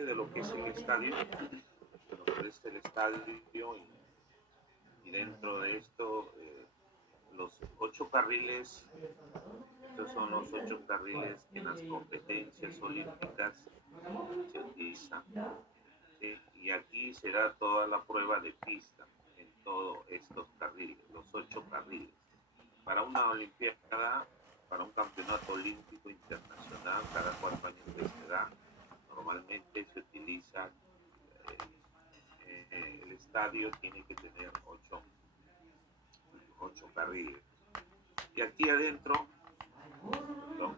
parte de lo que es el estadio, lo que es el estadio y dentro de esto los 8 carriles, estos son los 8 carriles que en las competencias olímpicas se utilizan. ¿Sí? Y aquí se da toda la prueba de pista en todos estos carriles, los 8 carriles. Para una olimpiada, para un campeonato olímpico internacional, cada 4 años que se da, normalmente se utiliza, eh, el estadio tiene que tener 8 carriles. Y aquí adentro, perdón,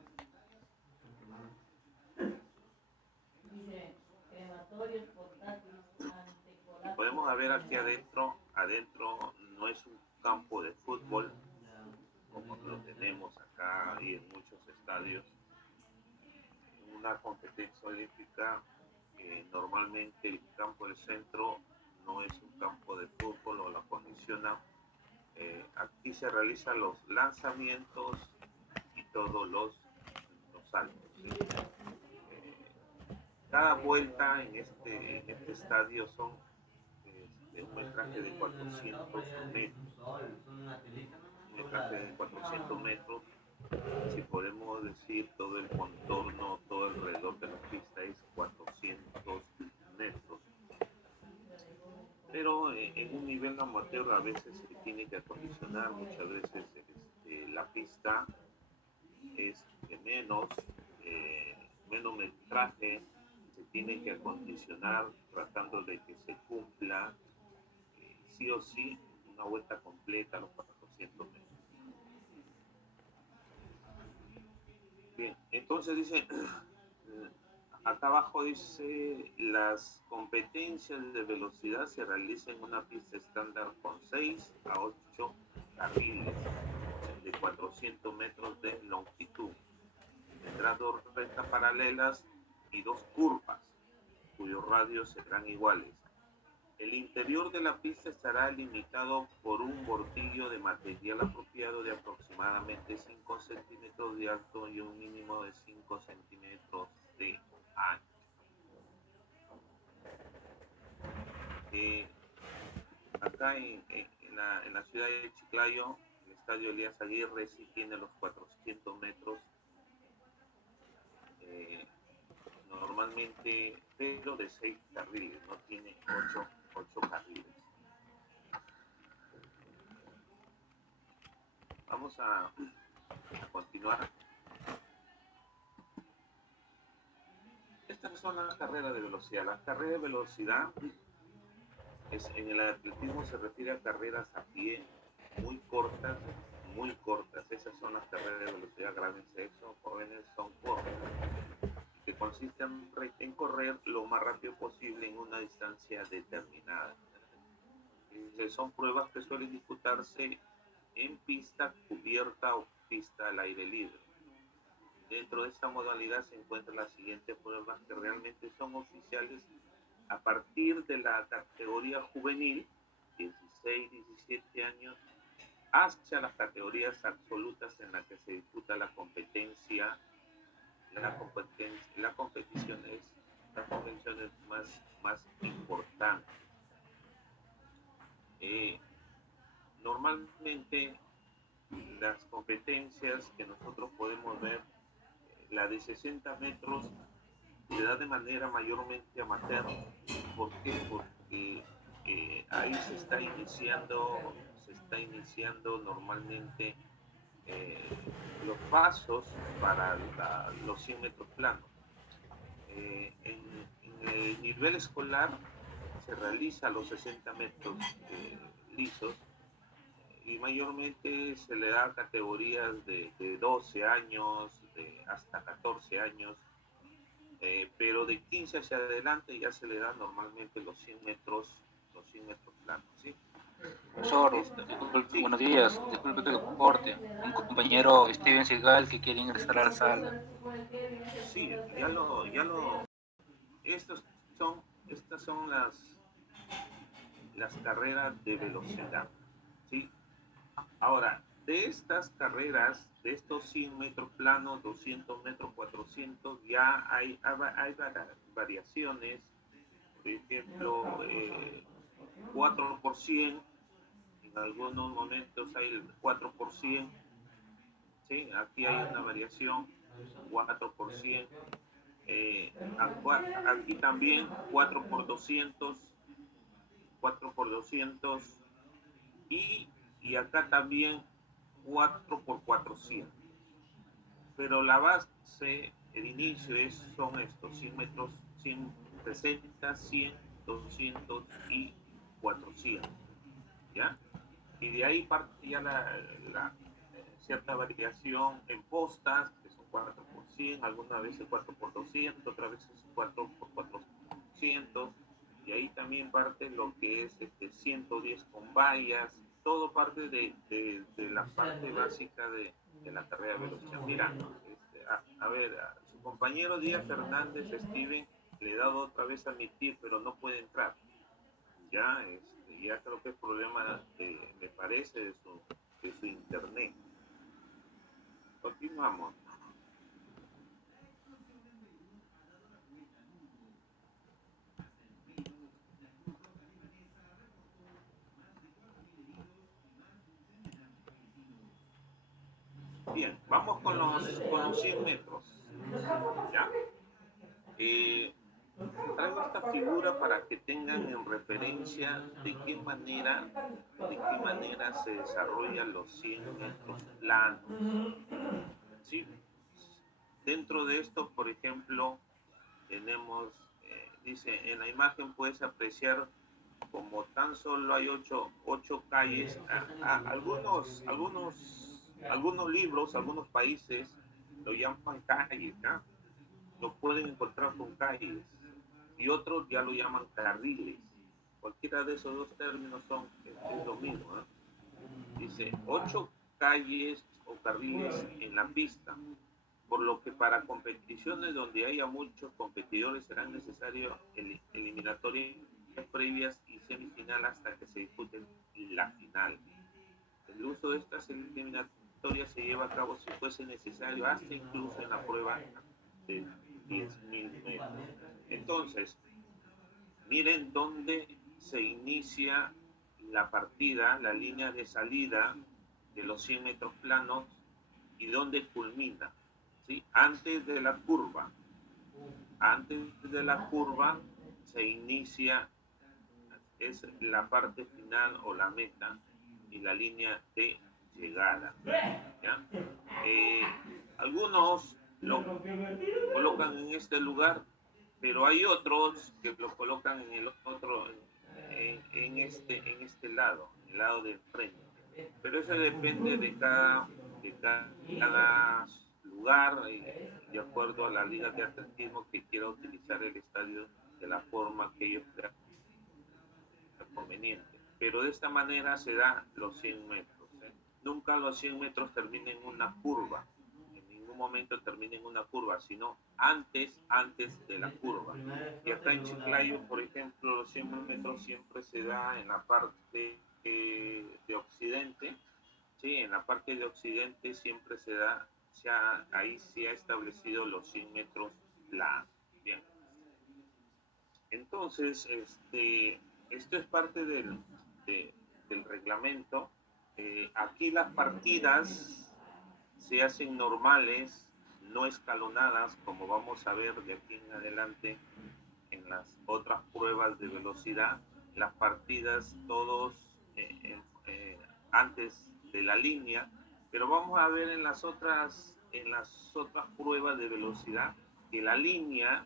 y podemos ver aquí adentro no es un campo de fútbol como lo tenemos acá y en muchos estadios. En una competencia olímpica, normalmente el campo del centro no es un campo de fútbol o lo acondiciona. Aquí se realizan los lanzamientos y todos los saltos, ¿sí? Eh, Cada vuelta en este estadio son un metraje de 400 metros. Un metraje de 400 metros, si podemos decir todo el contorno, todo alrededor de la pista es 400 metros. Pero en un nivel amateur a veces se tiene que acondicionar, muchas veces la pista es de menos metraje, se tiene que acondicionar tratando de que se cumpla sí o sí una vuelta completa a los 400 metros. Bien, entonces dice, acá abajo dice, las competencias de velocidad se realizan en una pista estándar con 6 a 8 carriles de 400 metros de longitud. Tendrá 2 rectas paralelas y 2 curvas, cuyos radios serán iguales. El interior de la pista estará limitado por un bordillo de material apropiado de aproximadamente 5 centímetros de alto y un mínimo de 5 centímetros de ancho. Eh, Acá en la ciudad de Chiclayo, el estadio Elías Aguirre sí tiene los 400 metros, eh, normalmente, pero de 6 carriles, no tiene 8 carriles. Vamos a continuar. Estas son las carreras de velocidad. La carrera de velocidad en el atletismo se refiere a carreras a pie muy cortas, muy cortas. Esas son las carreras de velocidad, grábense eso, jóvenes, son cortas, que consisten en correr lo más rápido posible en una distancia determinada. Son pruebas que suelen disputarse en pista cubierta o pista al aire libre. Dentro de esta modalidad se encuentran las siguientes pruebas que realmente son oficiales a partir de la categoría juvenil, 16, 17 años, hacia las categorías absolutas en las que se disputa la competición es las competiciones más importantes. Eh, Normalmente las competencias que nosotros podemos ver, la de 60 metros, se da de manera mayormente amateur. ¿Por qué? Porque ahí se está iniciando normalmente los pasos para los 100 metros planos. En el nivel escolar se realiza los 60 metros lisos, y mayormente se le da categorías de 12 años, hasta 14 años, pero de 15 hacia adelante ya se le da normalmente los 100 metros planos, ¿sí? Profesor, Esta, disculpe, sí, buenos días. Disculpe que lo corte. Un compañero, Steven Seagal, que quiere ingresar a la sala. sí, estas son las carreras de velocidad, ¿sí? Ahora, de estas carreras de estos 100 metros planos, 200 metros, 400, ya hay variaciones. Por ejemplo, 4%, en algunos momentos hay el 4%, ¿sí? Aquí hay una variación, 4%. Aquí también 4 por 200, 4 por 200 y, y acá también 4 por 400. Pero la base, el inicio son estos 100 metros, 160, 100, 200 y 400, ¿ya? Y de ahí parte ya cierta variación en postas, que son 4 por 100, algunas veces 4 por 200, otras veces 4 por 400, y ahí también parte lo que es 110 con vallas, todo parte de la parte básica de la carrera de velocidad. Mira, a ver, su compañero Díaz Fernández, Steven, le he dado otra vez a admitir, pero no puede entrar. Ya creo que es problema, me parece, de su internet. Continuamos. Bien, vamos con los 100 metros. ¿Ya? Traigo esta figura para que tengan en referencia de qué manera se desarrollan los 100 metros planos. ¿Sí? Dentro de esto, por ejemplo, tenemos, dice, en la imagen puedes apreciar como tan solo hay ocho calles, algunos libros, algunos países lo llaman calles, ¿ya? Lo pueden encontrar con calles, y otros ya lo llaman carriles. Cualquiera de esos dos términos es lo mismo, ¿eh? Dice, 8 calles o carriles en la pista, por lo que para competiciones donde haya muchos competidores serán necesarios eliminatorias previas y semifinal hasta que se dispute la final. El uso de estas eliminatorias se lleva a cabo si fuese necesario, hasta incluso en la prueba de 10.000 metros. Entonces, miren dónde se inicia la partida, la línea de salida de los 100 metros planos, y dónde culmina, ¿sí? Antes de la curva se inicia, es la parte final o la meta y la línea de llegada, ¿ya? Eh, Algunos lo colocan en este lugar, pero hay otros que lo colocan en el otro, en este lado, en el lado del frente. Pero eso depende de cada lugar, de acuerdo a la liga de atletismo que quiera utilizar el estadio de la forma que ellos crean conveniente. Pero de esta manera se da los 100 metros. Nunca los 100 metros terminen en una curva. En ningún momento terminen en una curva, sino antes de la curva. Y acá en Chiclayo, por ejemplo, los 100 metros siempre se da en la parte de occidente. Sí, en la parte de occidente siempre se da, ahí se ha establecido los 100 metros planos. Bien. Entonces, esto es parte del reglamento. Aquí las partidas se hacen normales, no escalonadas, como vamos a ver de aquí en adelante en las otras pruebas de velocidad. Las partidas todos antes de la línea, pero vamos a ver en las otras pruebas de velocidad que la línea,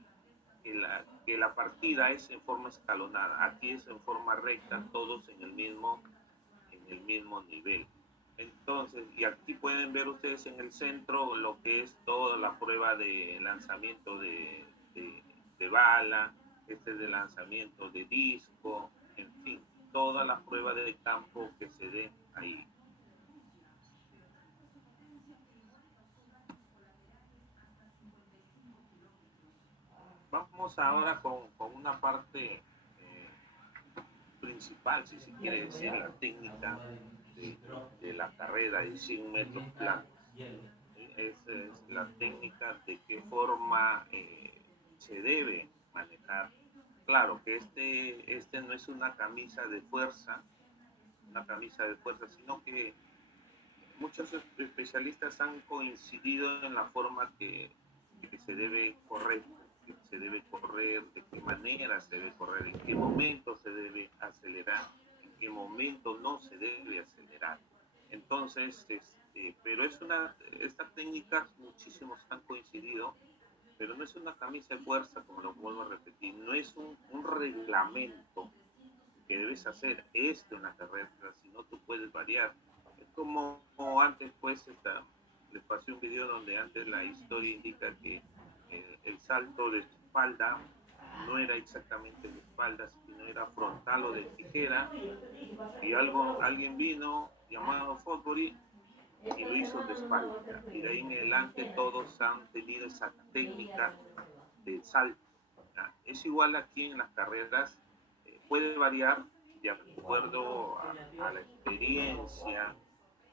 que la partida es en forma escalonada. Aquí es en forma recta, todos en el mismo nivel. Entonces, y aquí pueden ver ustedes en el centro lo que es toda la prueba de lanzamiento de bala, de lanzamiento de disco, en fin, toda la prueba de campo que se dé ahí. Vamos ahora con una parte principal, si se quiere decir, la técnica de la carrera de 100 metros planos. Es la técnica de qué forma se debe manejar. Claro que este no es una camisa de fuerza, sino que muchos especialistas han coincidido en la forma que se debe correr, que se debe correr, de qué manera se debe correr, en qué momento se debe acelerar, en qué momento no se debe acelerar. Entonces, pero estas técnicas muchísimos han coincidido, pero no es una camisa de fuerza, como lo vuelvo a repetir, no es un reglamento que debes hacer esto en la carrera, si no tú puedes variar. Es como antes, pues, les pasé un video donde antes la historia indica que el salto de espalda no era exactamente de espalda, sino era frontal o de tijera, y alguien vino llamado Fosbury y lo hizo de espalda. Y de ahí en adelante todos han tenido esa técnica de salto. ¿Ya? Es igual aquí en las carreras, puede variar de acuerdo a la experiencia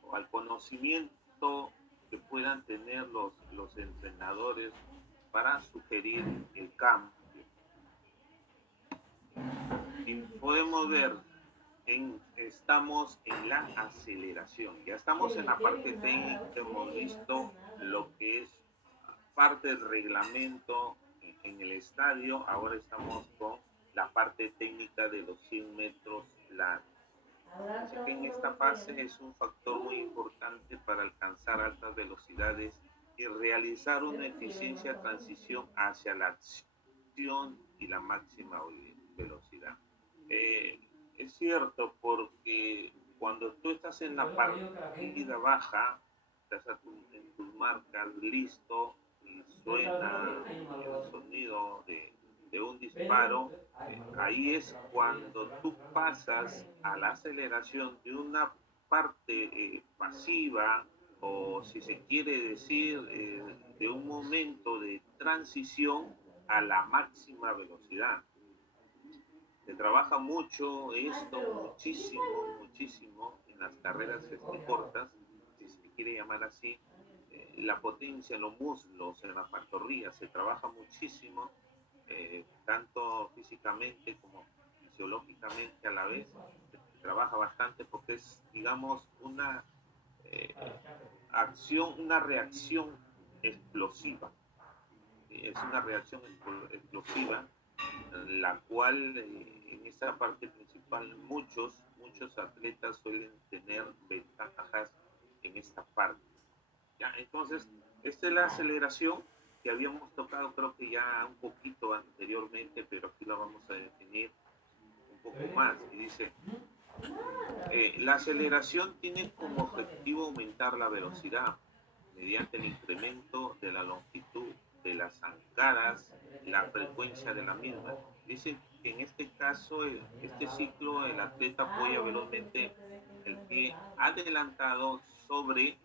o al conocimiento que puedan tener los entrenadores para sugerir el cambio. Y podemos ver, estamos en la aceleración, ya estamos en la parte técnica, hemos visto lo que es parte del reglamento en el estadio, ahora estamos con la parte técnica de los 100 metros planos. Así que en esta fase es un factor muy importante para alcanzar altas velocidades y realizar una eficiencia transición hacia la acción y la máxima velocidad. Eh, es cierto, porque cuando tú estás en la partida baja, estás en tus marcas, listo, y suena el sonido de un disparo, ahí es cuando tú pasas a la aceleración de una parte pasiva, o si se quiere decir, de un momento de transición a la máxima velocidad. Se trabaja mucho esto, muchísimo, muchísimo en las carreras cortas, si se quiere llamar así, la potencia en los muslos, en la pantorrilla, se trabaja muchísimo, tanto físicamente como fisiológicamente a la vez, se trabaja bastante porque es, digamos, eh, una reacción explosiva. Es una reacción explosiva, la cual en esta parte principal muchos atletas suelen tener ventajas en esta parte. ¿Ya? Entonces, esta es la aceleración que habíamos tocado creo que ya un poquito anteriormente, pero aquí la vamos a definir un poco más. Y dice, la aceleración tiene como objetivo aumentar la velocidad mediante el incremento de la longitud de las zancadas, la frecuencia de la misma. Dice que en este caso, este ciclo, el atleta apoya velozmente el pie adelantado sobre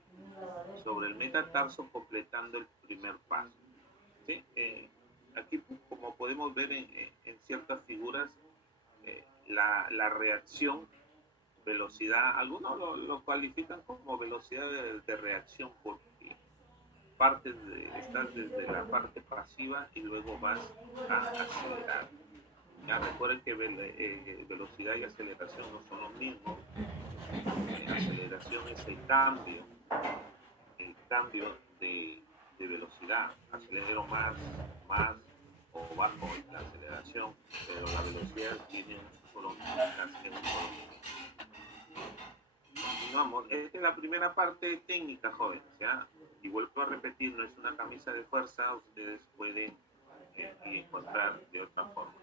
el metatarso, completando el primer paso. ¿Sí? Aquí, como podemos ver en ciertas figuras, la reacción, velocidad, algunos lo califican como velocidad de reacción porque estás desde la parte pasiva y luego vas a acelerar. Ya recuerden que velocidad y aceleración no son lo mismo. Aceleración es el cambio de velocidad. Acelero más o bajo la aceleración, pero la velocidad tiene un solo, casi un solo minuto. Continuamos. Esta es la primera parte técnica, jóvenes. ¿Ya? Y vuelvo a repetir, no es una camisa de fuerza, ustedes pueden encontrar de otra forma.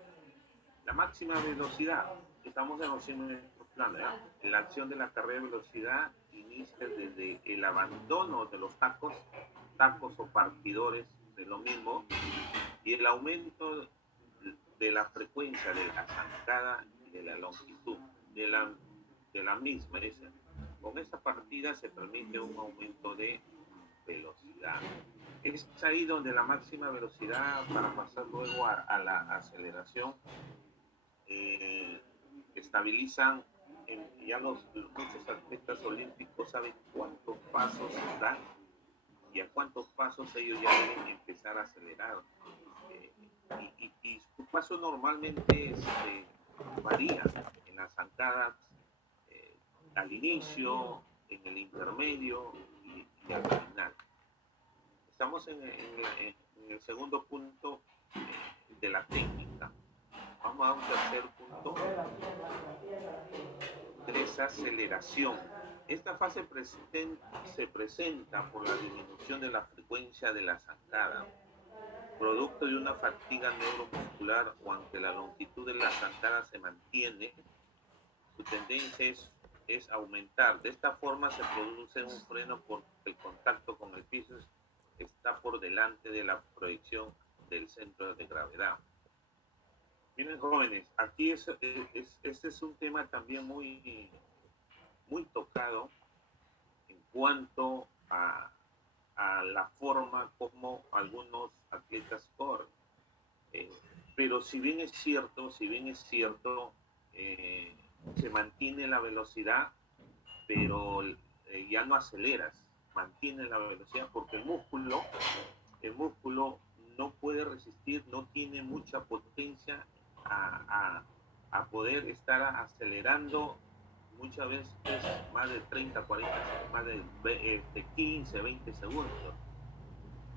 La máxima velocidad, estamos en los 100 metros planos. ¿Ya? La acción de la carrera de velocidad inicia desde el abandono de los tacos o partidores de lo mismo, y el aumento de la frecuencia de la zancada y de la longitud de la misma. Con esta partida se permite un aumento de velocidad. Es ahí donde la máxima velocidad, para pasar luego a la aceleración, eh, estabilizan. Ya muchos atletas olímpicos saben cuántos pasos dan y a cuántos pasos ellos ya deben empezar a acelerar. Y su paso normalmente varía en las zancadas, al inicio, en el intermedio y al final. Estamos en el segundo punto de la técnica. Vamos a un tercer punto, desaceleración. Esta fase se presenta por la disminución de la frecuencia de la zancada, producto de una fatiga neuromuscular, o aunque la longitud de la zancada se mantiene, su tendencia es aumentar. De esta forma se produce un freno porque el contacto con el piso está por delante de la proyección del centro de gravedad. Miren, jóvenes, aquí este es un tema también muy, muy tocado en cuanto a la forma como algunos atletas corren. Pero si bien es cierto, se mantiene la velocidad, pero ya no aceleras, mantiene la velocidad porque el músculo no puede resistir, no tiene mucha potencia a poder estar acelerando muchas veces más de 30, 40, más de 15, 20 segundos.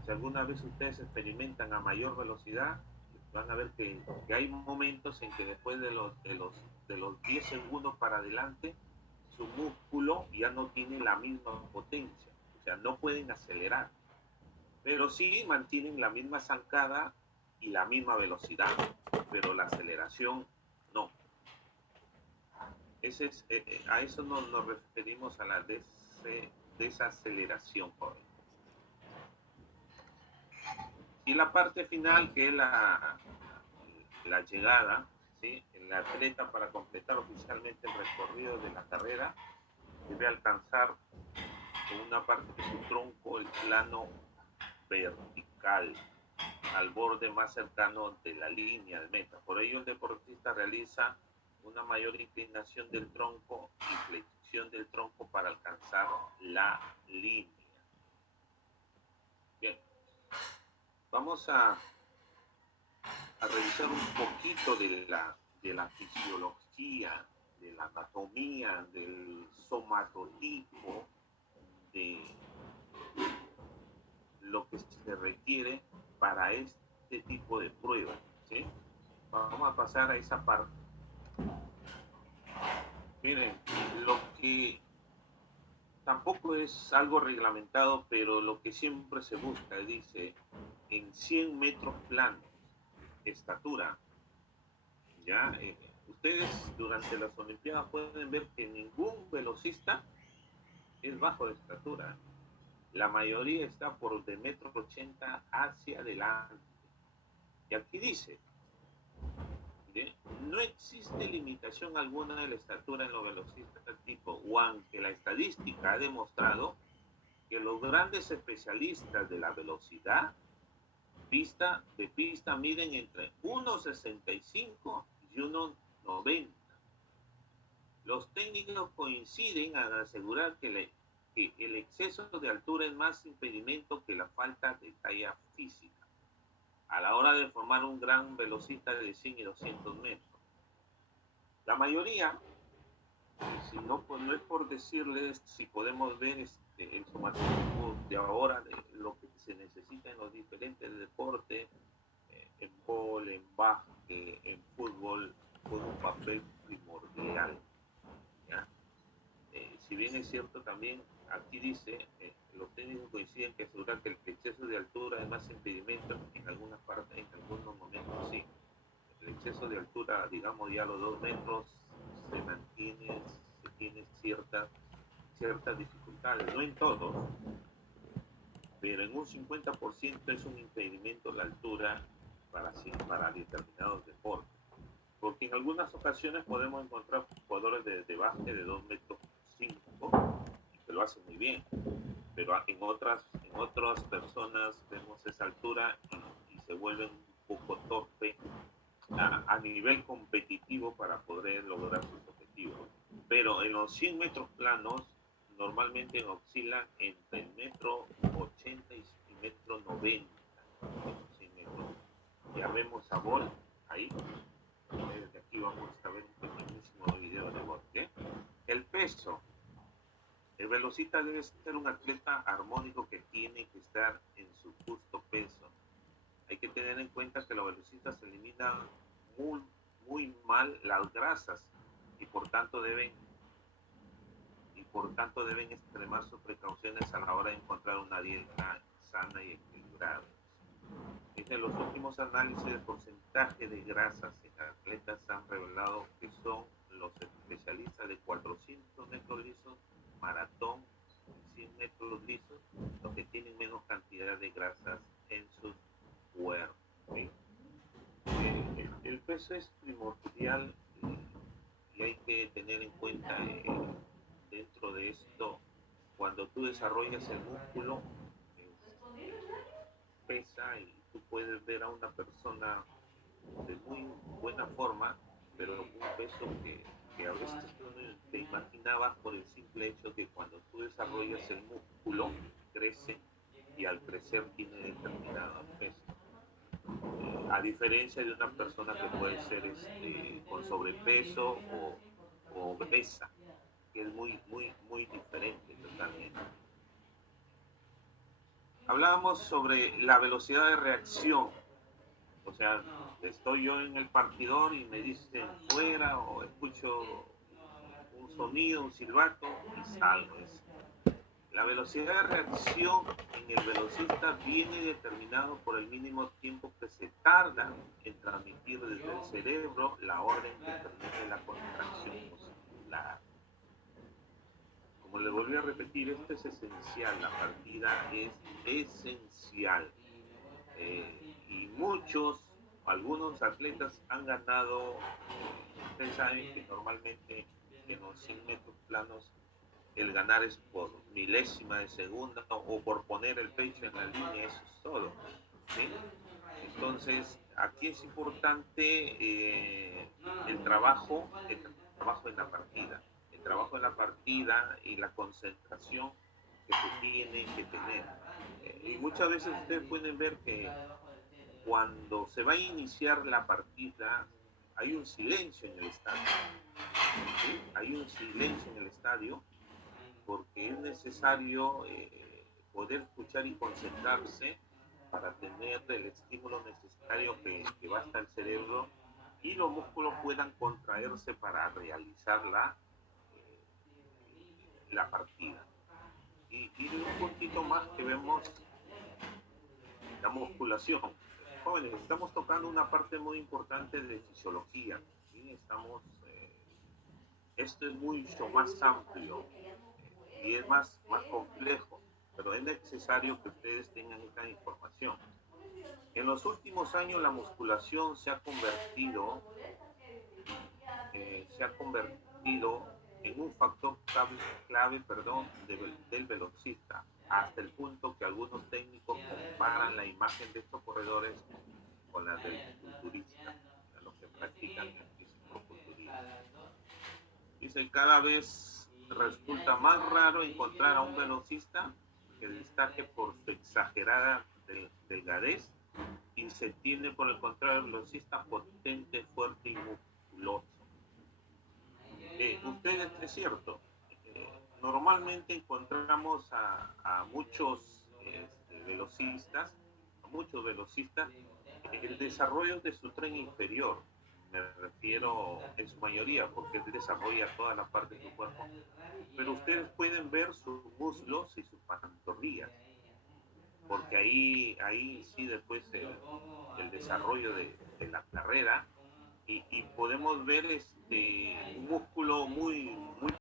Si alguna vez ustedes experimentan a mayor velocidad, van a ver que hay momentos en que después de los 10 segundos para adelante, su músculo ya no tiene la misma potencia, o sea, no pueden acelerar, pero sí mantienen la misma zancada y la misma velocidad, pero la aceleración no. A eso nos referimos a la desaceleración, joven. Y la parte final, que es la llegada, ¿sí? El atleta, para completar oficialmente el recorrido de la carrera, debe alcanzar con una parte de su tronco el plano vertical al borde más cercano de la línea de meta. Por ello, el deportista realiza una mayor inclinación del tronco y flexión del tronco para alcanzar la línea. Bien, vamos a revisar un poquito de la fisiología, de la anatomía, del somatotipo, de lo que se requiere para este tipo de pruebas, ¿sí? Vamos a pasar a esa parte. Miren, lo que tampoco es algo reglamentado, pero lo que siempre se busca, dice, en 100 metros planos, estatura, ¿ya? Ustedes durante las Olimpiadas pueden ver que ningún velocista es bajo de estatura. La mayoría está por de 1,80 m hacia adelante. Y aquí dice, ¿sí? No existe limitación alguna de la estatura en los velocistas tipo, o aunque la estadística ha demostrado que los grandes especialistas de la velocidad de pista miden entre 1,65 y 1,90. Los técnicos coinciden en asegurar que el exceso de altura es más impedimento que la falta de talla física a la hora de formar un gran velocista de 100 y 200 metros. La mayoría, si no, pues no es por decirles, si podemos ver el somatotipo de ahora, de lo que se necesita en los diferentes deportes, en vóley, en básquet, en fútbol, juega un papel primordial, ¿ya? Si bien es cierto también, aquí dice, los técnicos coinciden que asegurar que el exceso de altura es más impedimento en algunas partes, en algunos momentos sí. El exceso de altura, digamos ya los 2 metros, se tiene ciertas dificultades, no en todos, pero en un 50% es un impedimento la altura para determinados deportes. Porque en algunas ocasiones podemos encontrar jugadores de básquet de 2,5 metros que lo hacen muy bien, pero en otras personas vemos esa altura y se vuelven un poco torpe a nivel competitivo para poder lograr sus objetivos. Pero en los 100 metros planos normalmente oscilan entre el metro 80 y metro 90, 100 metros. Ya vemos a Bolt ahí. Desde aquí vamos a ver un pequeñísimo video de Bolt. ¿Qué? El peso. El velocista debe ser un atleta armónico que tiene que estar en su justo peso. Hay que tener en cuenta que los velocistas eliminan muy, muy mal las grasas y por tanto deben extremar sus precauciones a la hora de encontrar una dieta sana y equilibrada. En los últimos análisis de porcentaje de grasas en atletas han revelado que son los especialistas de 400 metros lisos, maratón, 100 metros lisos, los que tienen menos cantidad de grasas en sus cuerpos. ¿Sí? El peso es primordial y hay que tener en cuenta dentro de esto, cuando tú desarrollas el músculo, pesa y tú puedes ver a una persona de muy buena forma, pero un peso que a veces tú no te imaginabas por el simple hecho que cuando tú desarrollas el músculo, crece y al crecer tiene determinado peso. A diferencia de una persona que puede ser con sobrepeso o obesa, que es muy, muy, muy diferente totalmente. Hablábamos sobre la velocidad de reacción, o sea, estoy yo en el partidor y me dicen fuera o escucho un sonido, un silbato y salgo. La velocidad de reacción en el velocista viene determinado por el mínimo tiempo que se tarda en transmitir desde el cerebro la orden que permite la contracción muscular. Como le volví a repetir, esto es esencial, la partida es esencial. Y algunos atletas han ganado, ustedes saben que normalmente en los 100 metros planos el ganar es por milésima de segunda o por poner el pecho en la línea, eso es todo. ¿Sí? Entonces, aquí es importante el trabajo en la partida. El trabajo en la partida y la concentración que se tiene que tener. Y muchas veces ustedes pueden ver que cuando se va a iniciar la partida, hay un silencio en el estadio. ¿Sí? Hay un silencio en el estadio porque es necesario poder escuchar y concentrarse para tener el estímulo necesario que basta el cerebro y los músculos puedan contraerse para realizar la partida. Y un puntito más que vemos, la musculación. Jóvenes, estamos tocando una parte muy importante de fisiología. ¿Sí? Esto es mucho más amplio y es más complejo, pero es necesario que ustedes tengan esta información. En los últimos años la musculación se ha convertido en un factor clave del velocista, hasta el punto que algunos técnicos comparan la imagen de estos corredores con la del culturista, a los que practican el fisicoculturismo. Dice, cada vez resulta más raro encontrar a un velocista que destaque por su exagerada delgadez y se tiene por el contrario el velocista potente, fuerte y musculoso. Ustedes, es cierto, normalmente encontramos a muchos velocistas, el desarrollo de su tren inferior, me refiero en su mayoría, porque él desarrolla toda la parte de su cuerpo, pero ustedes pueden ver sus muslos y sus pantorrillas, porque ahí sí después el desarrollo de la carrera y podemos ver un músculo muy, muy